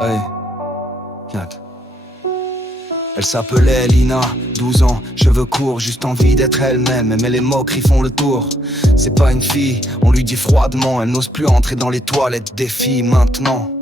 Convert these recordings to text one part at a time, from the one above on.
Hey, 4. Elle s'appelait Lina, 12 ans, cheveux courts, juste envie d'être elle-même. Mais les moqueries font le tour. C'est pas une fille, on lui dit froidement. Elle n'ose plus entrer dans les toilettes des filles maintenant.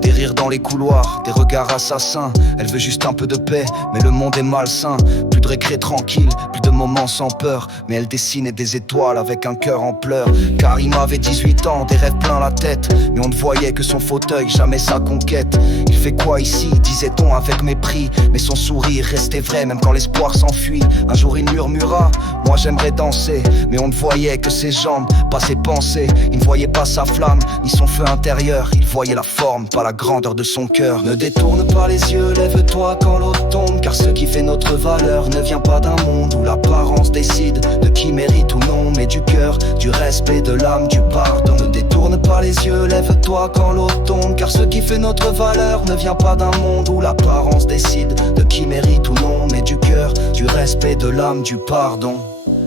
Des rires dans les couloirs, des regards assassins. Elle veut juste un peu de paix, mais le monde est malsain. Plus de récré tranquille, plus de moments sans peur. Mais elle dessinait des étoiles avec un cœur en pleurs. Karima avait 18 ans, des rêves plein la tête. Mais on ne voyait que son fauteuil, jamais sa conquête. Il fait quoi ici, disait-on avec mépris. Mais son sourire restait vrai, même quand l'espoir s'enfuit. Un jour il murmura, moi j'aimerais danser. Mais on ne voyait que ses jambes, pas ses pensées. Il ne voyait pas sa flamme, ni son feu intérieur. Il voyait la forme, pas la grandeur de son cœur. Ne détourne pas les yeux, lève-toi quand l'eau tombe. Car ce qui fait notre valeur ne vient pas d'un monde où l'apparence décide de qui mérite ou non, mais du cœur, du respect, de l'âme, du pardon. Ne détourne pas les yeux, lève-toi quand l'eau tombe. Car ce qui fait notre valeur ne vient pas d'un monde où l'apparence décide de qui mérite ou non, mais du cœur, du respect, de l'âme, du pardon.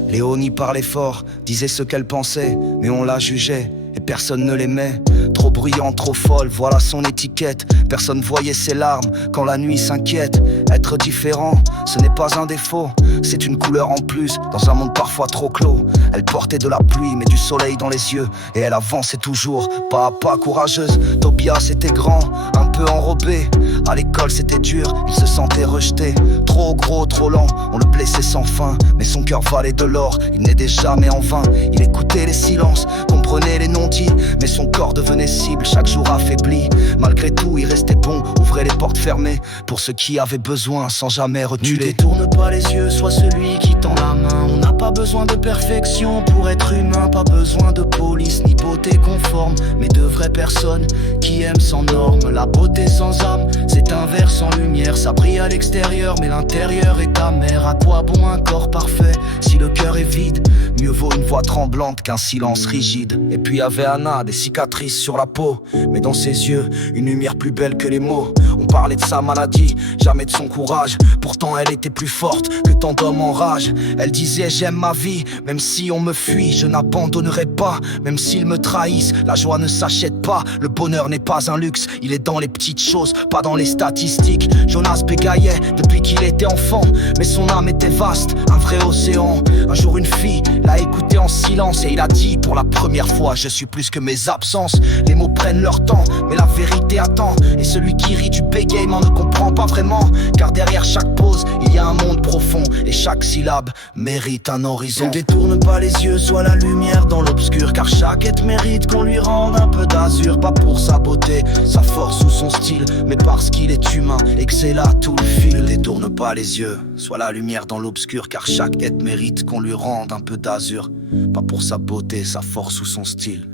Léonie parlait fort, disait ce qu'elle pensait, mais on la jugeait et personne ne l'aimait. Trop bruyante, trop folle, voilà son étiquette. Personne voyait ses larmes quand la nuit s'inquiète. Être différent, ce n'est pas un défaut, c'est une couleur en plus dans un monde parfois trop clos. Elle portait de la pluie mais du soleil dans les yeux, et elle avançait toujours, pas à pas courageuse. Tobias était grand, un peu enrobé. À l'école c'était dur, il se sentait rejeté. Trop gros, trop lent, on le blessait sans fin. Mais son cœur valait de l'or, il n'aidait jamais en vain. Il écoutait les silences, comprenait les non-dits. Mais son corps devenait cible, chaque jour affaibli. Malgré tout il restait bon, ouvrait les portes fermées pour ceux qui avaient besoin sans jamais reculer. Ne détourne pas les yeux, sois celui qui tend la main. On n'a pas besoin de perfection pour être humain. Pas besoin de police ni beauté conforme, mais de vraies personnes qui aiment sans norme. La beauté sans âme, c'est un verre sans lumière. Ça brille à l'extérieur mais l'intérieur est amer. À quoi bon un corps parfait si le cœur est vide? Mieux vaut une voix tremblante qu'un silence rigide. Et puis y avait Anna, des cicatrices sur la peau, mais dans ses yeux, une lumière plus belle que les mots. On parlait de sa maladie, jamais de son courage. Pourtant elle était plus forte que tant d'hommes en rage. Elle disait j'aime ma vie, même si on me fuit, je n'abandonnerai pas. Même s'ils me trahissent, la joie ne s'achète pas. Le bonheur n'est pas un luxe, il est dans les petites choses, pas dans les statistiques. Jonas bégayait depuis qu'il était enfant, mais son âme était vaste, un vrai océan. Un jour une fille l'a écouté en silence et il a dit pour la première fois je suis plus que mes absences. Les mots prennent leur temps, mais la vérité attend. Et celui qui rit du bégaiement ne comprend pas vraiment, car derrière chaque pause, il y a un monde profond, et chaque syllabe mérite un horizon. Ne détourne pas les yeux, sois la lumière dans l'obscur, car chaque être mérite qu'on lui rende un peu d'azur. Pas pour sa beauté, sa force ou son style, mais parce qu'il est humain et que c'est là tout le fil. Ne détourne pas les yeux, sois la lumière dans l'obscur, car chaque être mérite qu'on lui rende un peu d'azur. Pas pour sa beauté, sa force ou son style,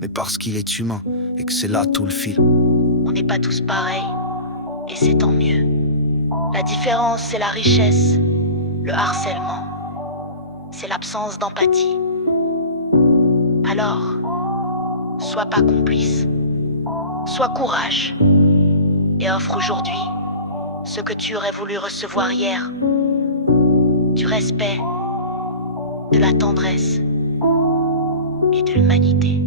mais parce qu'il est humain et que c'est là tout le fil. On n'est pas tous pareils, et c'est tant mieux. La différence, c'est la richesse. Le harcèlement, c'est l'absence d'empathie. Alors, sois pas complice, sois courage, et offre aujourd'hui ce que tu aurais voulu recevoir hier. Du respect, de la tendresse et de l'humanité.